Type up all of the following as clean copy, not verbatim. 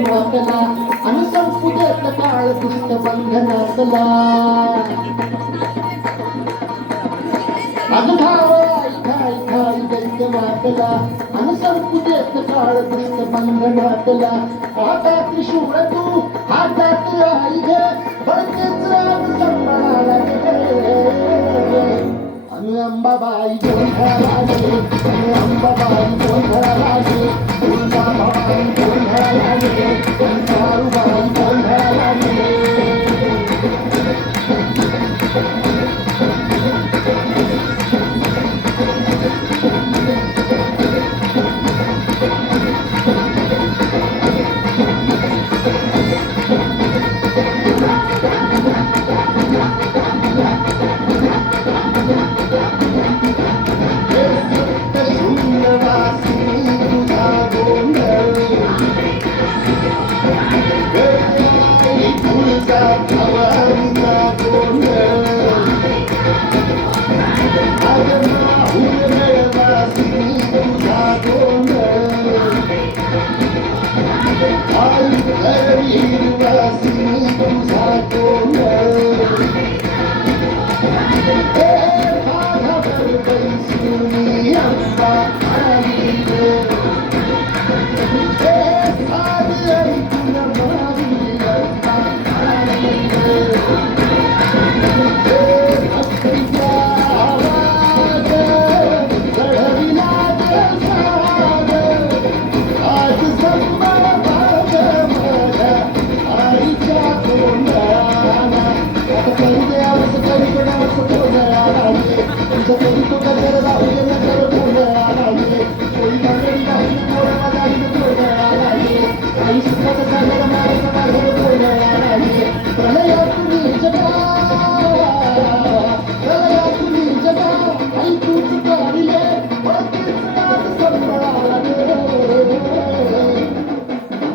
मातला आणि संपुदेत काळ दुष्ट बंधनातला दैत्य मातला आणि संपुदेत काळ दुष्ट बंधनातला आता त्रिशूळ तू हातात आई घे भरतेच राग सांभाळायला आणि अंबाबाई गोंधळाला गे आणि अंबाबाई गोंधळाला गे तुळजाभवानी गोंधळाला गे तुळजारूबाई गोंधळाला गे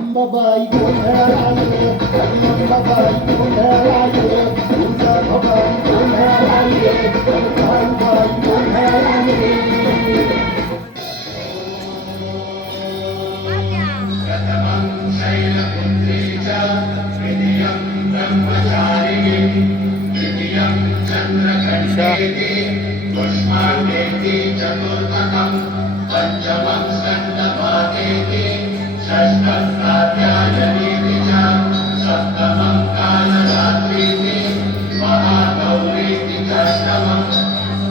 अंबाबाई गोंधळाला गे अंबाबाई गोंधळाला गे तुळजाभवानी गोंधळाला गे तुळजारूबाई गोंधळाला गे पंचमं स्कंदपादेति षष्ठं कात्यायनीति च सप्तमं कालरात्रीति महागौरीति षष्ठमं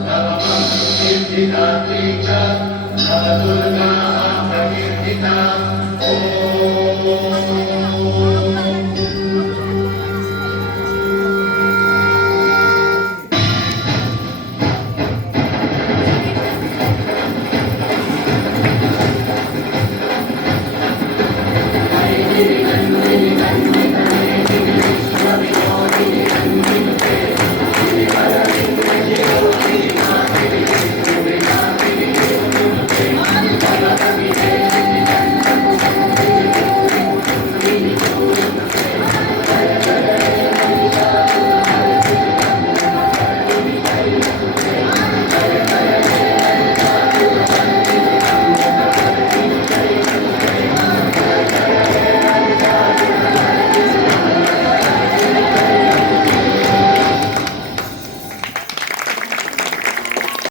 नवमं सिद्धिदात्री च नवदुर्गा प्रकीर्तिता ॐ